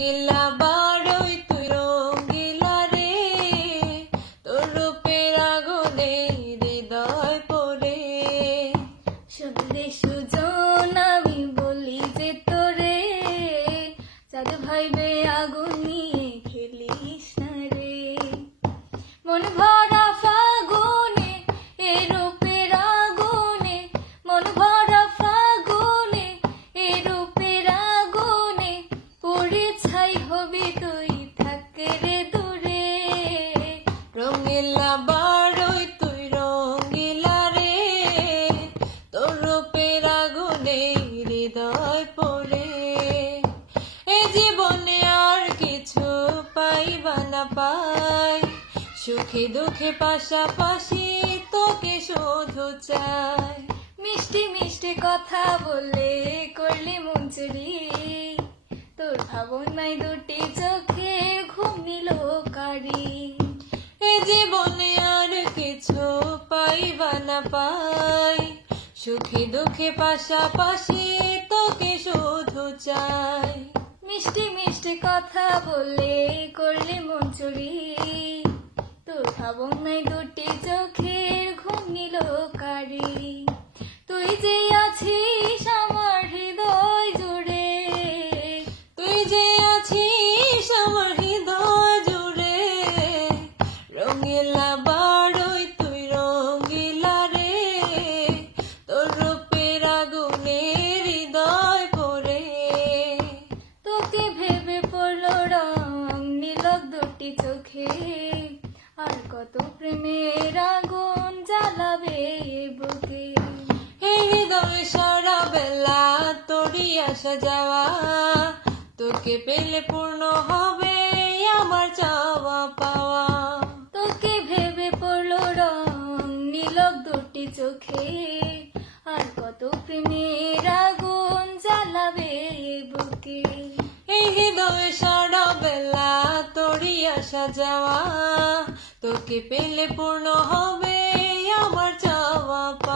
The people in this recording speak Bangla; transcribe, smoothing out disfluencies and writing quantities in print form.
রঙিলা বারোই তুই রঙিলা রে, তোর রূপের আগুনে হৃদয় পড়ে। শুনলে সুজন আমি বলি যে তোরে, চাঁদ ভাইবে আগুন নিয়ে খেলিস না রে। মন ভরা ফাগুনে এ রূপের আগুনে, মন ভরা ফাগুনে এ রূপের আগুনে, পড়ে ছাই হবি তুই থাক রে দূরে। রঙিলা বারোই তুই রঙিলা রে, তোর রূপের আগুনে হৃদয় পড়ে। এ জীবনে আর কিছু পাইবা না পাই, সুখে দুঃখে পাশাপাশি তোকে শুধু চাই। মিষ্টি মিষ্টি কথা বলে করলে মন চুরি, তোর ভাবনায় দুটি চোখের ঘুম নিল কারি। এ জীবনে আর কিছু পাইবা না পাই, সুখে দুঃখে পাশাপাশি তোকে শুধু চাই। মিষ্টি মিষ্টি কথা বলে করলে মন চুরি, তোর ভাবনায় দুটি চোখের ঘুম নিল কারি। তুই যে আছিস আমার হৃদয় জুড়ে, তুই যে আছিস আমার হৃদয় জুড়ে। রঙিলা বারোই তুই রঙিলা রে, তোর রূপের আগুনে হৃদয় পড়ে। তোকে ভেবে পড়লো রং নীলক দুটি চোখে, আর কত প্রেমের আগুন জ্বালাবে বুকে। এই হৃদয় সারা বেলা তোরই আসা যাওয়া, তোকে পেলে পূর্ণ হবে আমার চাওয়া পাওয়া। তোকে ভেবে পড়লো রং নীলক দুটি চোখে, আর কত প্রেমের আগুন জ্বালাবে বুকে। এই হৃদয় সারা বেলা তোরই আসা যাওয়া, তোকে পেলে পূর্ণ হবে আমার চাওয়া পাওয়া।